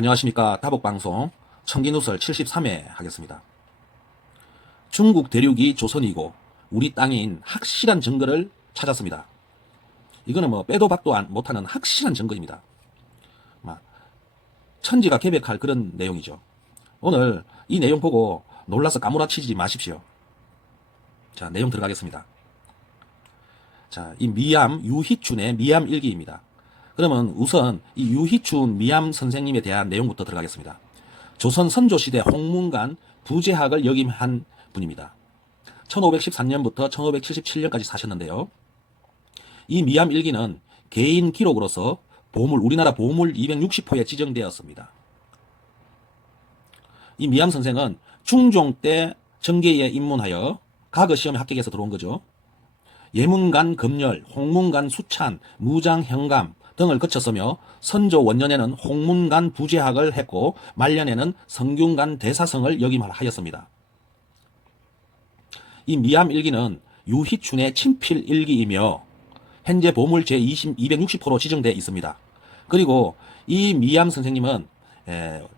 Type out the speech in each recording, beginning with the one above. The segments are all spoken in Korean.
안녕하십니까. 다복방송 청기누설 73회 하겠습니다. 중국 대륙이 조선이고 우리 땅인 확실한 증거를 찾았습니다. 이거는 뭐 빼도 박도 못하는 확실한 증거입니다. 천지가 개벽할 그런 내용이죠. 오늘 이 내용 보고 놀라서 까무라치지 마십시오. 자, 내용 들어가겠습니다. 자, 이 미암 유희춘의 미암 일기입니다. 그러면 우선 이 유희춘 미암 선생님에 대한 내용부터 들어가겠습니다. 조선 선조시대 홍문관 부재학을 역임한 분입니다. 1513년부터 1577년까지 사셨는데요. 이 미암 일기는 개인 기록으로서 우리나라 보물 260호에 지정되었습니다. 이 미암 선생은 중종 때 정계에 입문하여 과거 시험에 합격해서 들어온 거죠. 예문관 검열, 홍문관 수찬, 무장 현감 등을 거쳤으며 선조 원년에는 홍문관 부재학을 했고 말년에는 성균관 대사성을 역임하였습니다. 이 미암 일기는 유희춘의 친필 일기이며 현재 보물 제260호로 지정되어 있습니다. 그리고 이 미암 선생님은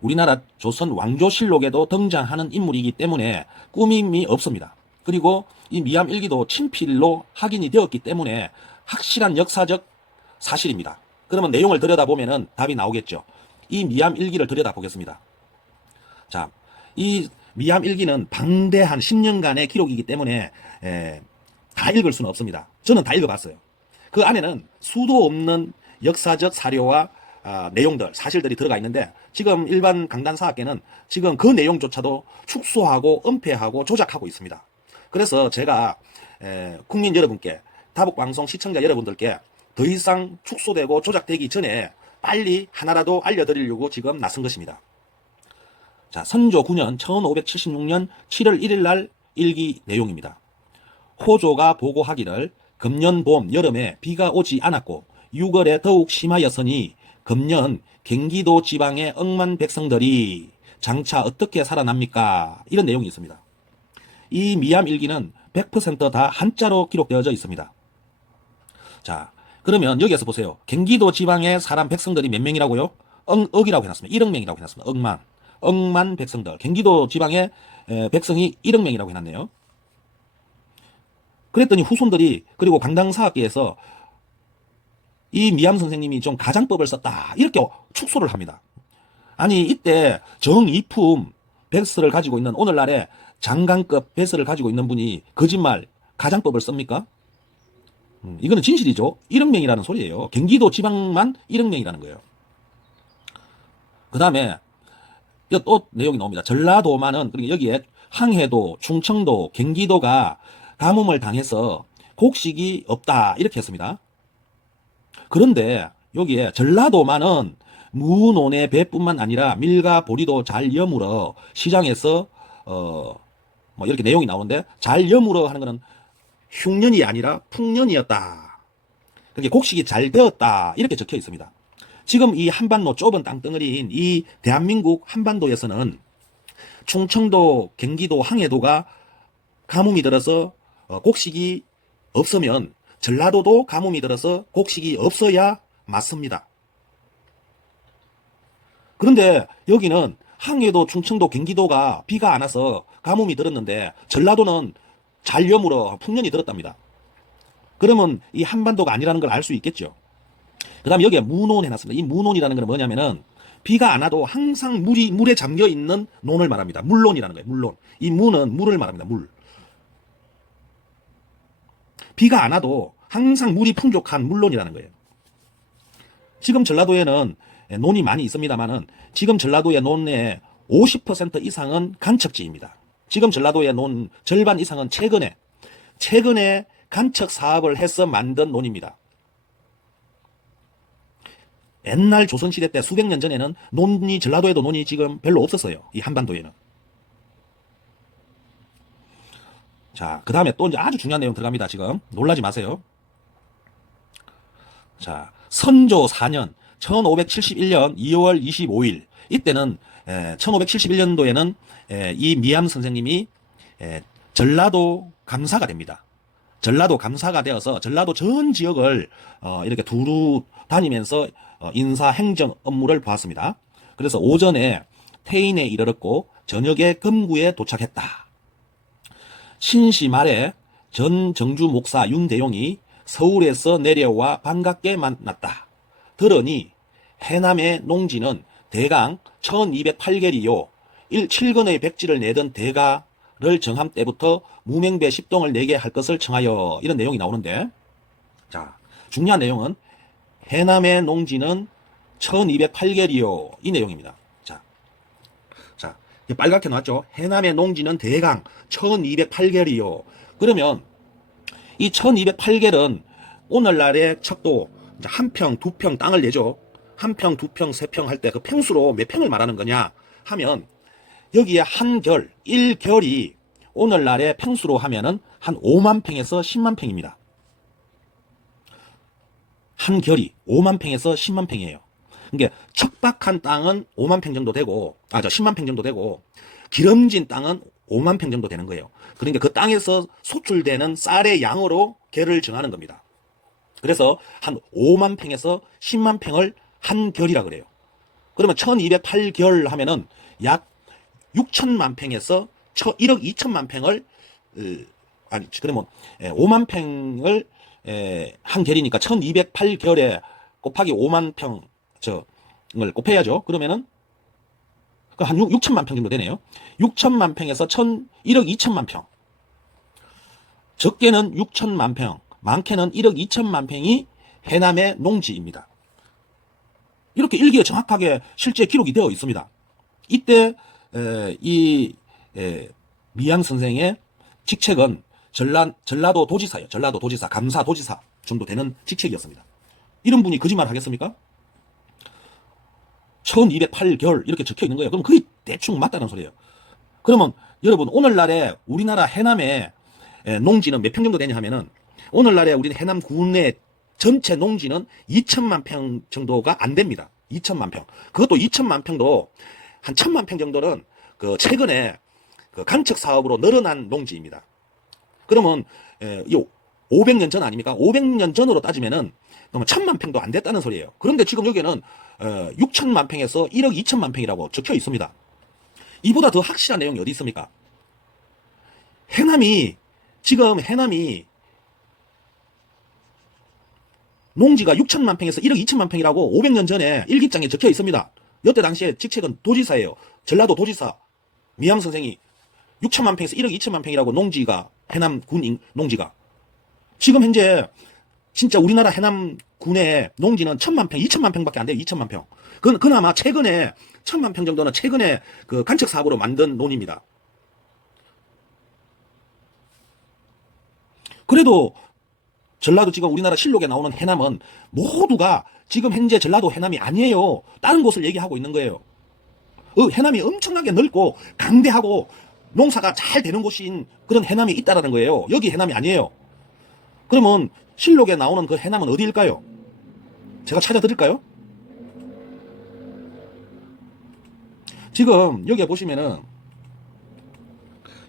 우리나라 조선 왕조실록에도 등장하는 인물이기 때문에 꾸밈이 없습니다. 그리고 이 미암 일기도 친필로 확인이 되었기 때문에 확실한 역사적 사실입니다. 그러면 내용을 들여다보면 답이 나오겠죠. 이 미암 일기를 들여다보겠습니다. 자, 이 미암 일기는 방대한 10년간의 기록이기 때문에 다 읽을 수는 없습니다. 저는 다 읽어봤어요. 그 안에는 수도 없는 역사적 사료와 내용들, 사실들이 들어가 있는데 지금 일반 강단사학계는 지금 그 내용조차도 축소하고 은폐하고 조작하고 있습니다. 그래서 제가 국민 여러분께, 다복방송 시청자 여러분들께 더 이상 축소되고 조작되기 전에 빨리 하나라도 알려드리려고 지금 나선 것입니다. 자, 선조 9년 1576년 7월 1일 날 일기 내용입니다. 호조가 보고하기를 금년 봄 여름에 비가 오지 않았고 6월에 더욱 심하였으니 금년 경기도 지방의 억만 백성들이 장차 어떻게 살아납니까? 이런 내용이 있습니다. 이 미암 일기는 100% 다 한자로 기록되어져 있습니다. 자, 그러면 여기에서 보세요. 경기도 지방의 사람 백성들이 몇 명이라고요? 억이라고 해놨습니다. 1억 명이라고 해놨습니다. 억만 백성들. 경기도 지방의 백성이 1억 명이라고 해놨네요. 그랬더니 후손들이, 그리고 강당사학계에서 이 미암 선생님이 좀 가장법을 썼다, 이렇게 축소를 합니다. 아니, 이때 정이품 베스를 가지고 있는, 오늘날의 장관급 베스를 가지고 있는 분이 거짓말 가장법을 씁니까? 이거는 진실이죠. 1억 명이라는 소리예요. 경기도 지방만 1억 명이라는 거예요. 그 다음에 또 내용이 나옵니다. 전라도만은, 그러니까 여기에 항해도, 충청도, 경기도가 가뭄을 당해서 곡식이 없다, 이렇게 했습니다. 그런데 여기에 전라도만은 무논의 배뿐만 아니라 밀과 보리도 잘 여물어 시장에서 뭐 이렇게 내용이 나오는데, 잘 여물어 하는 거는 흉년이 아니라 풍년이었다. 그게 곡식이 잘 되었다, 이렇게 적혀 있습니다. 지금 이 한반도 좁은 땅덩어리인 이 대한민국 한반도에서는 충청도, 경기도, 항해도가 가뭄이 들어서 곡식이 없으면 전라도도 가뭄이 들어서 곡식이 없어야 맞습니다. 그런데 여기는 항해도, 충청도, 경기도가 비가 안 와서 가뭄이 들었는데 전라도는 잘 여물어 풍년이 들었답니다. 그러면 이 한반도가 아니라는 걸 알 수 있겠죠. 그 다음에 여기에 무논 해놨습니다. 이 무논이라는 건 뭐냐면은 비가 안 와도 항상 물에 잠겨 있는 논을 말합니다. 물논이라는 거예요. 물논. 이 무는 물을 말합니다. 물. 비가 안 와도 항상 물이 풍족한 물논이라는 거예요. 지금 전라도에는 논이 많이 있습니다만은 지금 전라도의 논의 50% 이상은 간척지입니다. 지금 전라도의 논 절반 이상은 최근에 간척 사업을 해서 만든 논입니다. 옛날 조선시대 때 수백 년 전에는 전라도에도 논이 지금 별로 없었어요. 이 한반도에는. 자, 그 다음에 또 이제 아주 중요한 내용 들어갑니다. 지금 놀라지 마세요. 자, 선조 4년 1571년 2월 25일 이때는 1571년도에는 이 미암 선생님이 전라도 감사가 됩니다. 전라도 감사가 되어서 전라도 전 지역을 이렇게 두루 다니면서 인사 행정 업무를 보았습니다. 그래서 오전에 태인에 이르렀고 저녁에 금구에 도착했다. 신시 말에 전 정주 목사 윤대용이 서울에서 내려와 반갑게 만났다. 들으니 해남의 농지는 대강 1208개리요. 7근의 백지를 내던 대가를 정함 때부터 무맹배 10동을 내게 할 것을 청하여, 이런 내용이 나오는데, 자, 중요한 내용은 해남의 농지는 1208개리요. 이 내용입니다. 자, 빨갛게 나왔죠. 해남의 농지는 대강 1208개리요. 그러면 이 1208개는 오늘날의 척도 한 평, 두 평 땅을 내죠. 한 평, 두 평, 세 평 할 때 그 평수로 몇 평을 말하는 거냐 하면, 여기에 한 결, 1결이 오늘날의 평수로 하면은 한 5만 평에서 10만 평입니다. 한 결이 5만 평에서 10만 평이에요. 그러니까 척박한 땅은 5만 평 정도 되고, 10만 평 정도 되고, 기름진 땅은 5만 평 정도 되는 거예요. 그러니까 그 땅에서 소출되는 쌀의 양으로 결을 정하는 겁니다. 그래서 한 5만 평에서 10만 평을 한 결이라 그래요. 그러면 1208결 하면은 약 6천만 평에서 1억 2천만 평을, 그러면 5만 평을 한 결이니까 1208결에 곱하기 5만 평을 곱해야죠. 그러면은 한 6천만 평 정도 되네요. 6천만 평에서 1억 2천만 평. 적게는 6천만 평, 많게는 1억 2천만 평이 해남의 농지입니다. 이렇게 일기에 정확하게 실제 기록이 되어 있습니다. 이때 미양 선생의 직책은 전라도 도지사예요. 전라도 도지사, 감사 도지사 정도 되는 직책이었습니다. 이런 분이 거짓말 하겠습니까? 1208결 이렇게 적혀 있는 거예요. 그럼 그게 대충 맞다는 소리예요. 그러면 여러분, 오늘날에 우리나라 해남의 농지는 몇 평 정도 되냐 하면은, 오늘날에 우리 해남군의 전체 농지는 2천만 평 정도가 안 됩니다. 2천만 평. 그것도 2천만 평도 한 1천만 평 정도는 그 최근에 그 간척 사업으로 늘어난 농지입니다. 그러면 500년 전 아닙니까? 500년 전으로 따지면은 그러면 1,000만 평도 안 됐다는 소리예요. 그런데 지금 여기에는 6천만 평에서 1억 2천만 평이라고 적혀 있습니다. 이보다 더 확실한 내용이 어디 있습니까? 지금 해남이 농지가 6천만 평에서 1억 2천만 평이라고 500년 전에 일기장에 적혀 있습니다. 이때 당시에 직책은 도지사예요. 전라도 도지사 미양 선생이 6천만 평에서 1억 2천만 평이라고 농지가, 해남군 농지가. 지금 현재 진짜 우리나라 해남군의 농지는 1,000만 평, 2천만 평밖에 안 돼요. 2천만 평. 그나마 최근에 1,000만 평 정도는 최근에 그 간척 사업으로 만든 논입니다. 그래도 전라도, 지금 우리나라 실록에 나오는 해남은 모두가 지금 현재 전라도 해남이 아니에요. 다른 곳을 얘기하고 있는 거예요. 해남이 엄청나게 넓고 강대하고 농사가 잘 되는 곳인 그런 해남이 있다라는 거예요. 여기 해남이 아니에요. 그러면 실록에 나오는 그 해남은 어디일까요? 제가 찾아드릴까요? 지금 여기에 보시면은,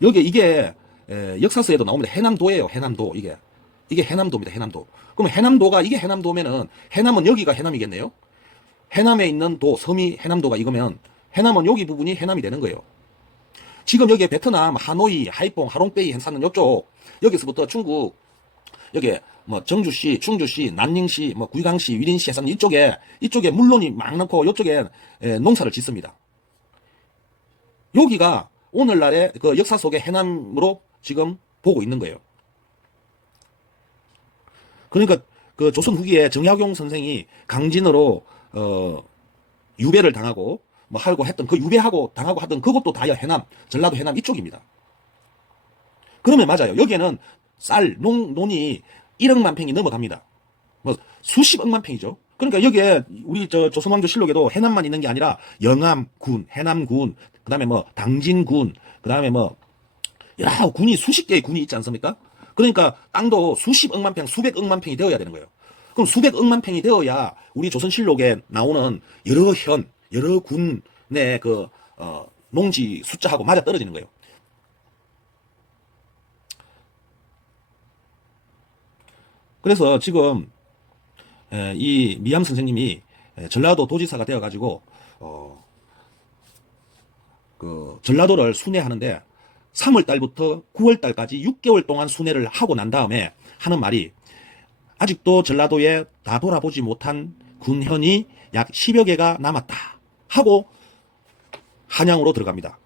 이게 역사서에도 나옵니다. 해남도예요. 해남도. 이게 해남도입니다. 해남도. 그럼 해남도가, 이게 해남도면은 해남은 여기가 해남이겠네요. 해남에 있는 도, 섬이 해남도가 이거면 해남은 여기 부분이 해남이 되는 거예요. 지금 여기에 베트남, 하노이, 하이퐁, 하롱베이 행사는 이쪽, 여기서부터 중국, 여기 뭐 정주시, 충주시, 난닝시, 뭐 구이강시, 위린시 해서는 이쪽에 물론이 막 넣고 이쪽에 농사를 짓습니다. 여기가 오늘날의 그 역사 속의 해남으로 지금 보고 있는 거예요. 그러니까 그 조선 후기에 정약용 선생이 강진으로 유배를 당하고 뭐 하고 했던, 그 유배하고 당하고 하던 그것도 다야 해남, 전라도 해남 이쪽입니다. 그러면 맞아요. 여기에는 논이 1억만 평이 넘어갑니다. 뭐 수십억만 평이죠. 그러니까 여기에 우리 조선왕조 실록에도 해남만 있는 게 아니라 영암군, 해남군, 그다음에 뭐 당진군, 그다음에 뭐 여러 군이, 수십 개의 군이 있지 않습니까? 그러니까 땅도 수십억만 평, 수백억만 평이 되어야 되는 거예요. 그럼 수백억만 평이 되어야 우리 조선실록에 나오는 여러 군의 그 농지 숫자하고 맞아 떨어지는 거예요. 그래서 지금 이 미암 선생님이 전라도 도지사가 되어가지고 그 전라도를 순회하는데 3월 달부터 9월 달까지 6개월 동안 순회를 하고 난 다음에 하는 말이 아직도 전라도에 다 돌아보지 못한 군현이 약 10여 개가 남았다 하고 한양으로 들어갑니다.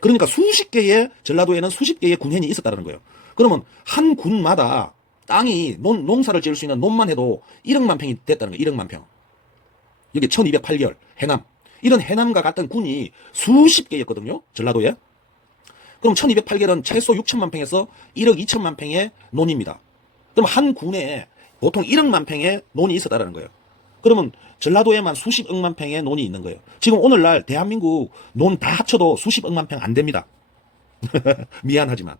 그러니까 수십 개의 전라도에는 수십 개의 군현이 있었다는 거예요. 그러면 한 군마다 땅이 농사를 지을 수 있는 논만 해도 1억만 평이 됐다는 거예요. 1억만 평. 여기 1208개월 해남. 이런 해남과 같은 군이 수십 개였거든요. 전라도에. 그럼 1208개월은 최소 6천만 평에서 1억 2천만 평의 논입니다. 그럼 한 군에 보통 1억만 평의 논이 있었다는 거예요. 그러면 전라도에만 수십억만 평의 논이 있는 거예요. 지금 오늘날 대한민국 논 다 합쳐도 수십억만 평 안 됩니다. 미안하지만.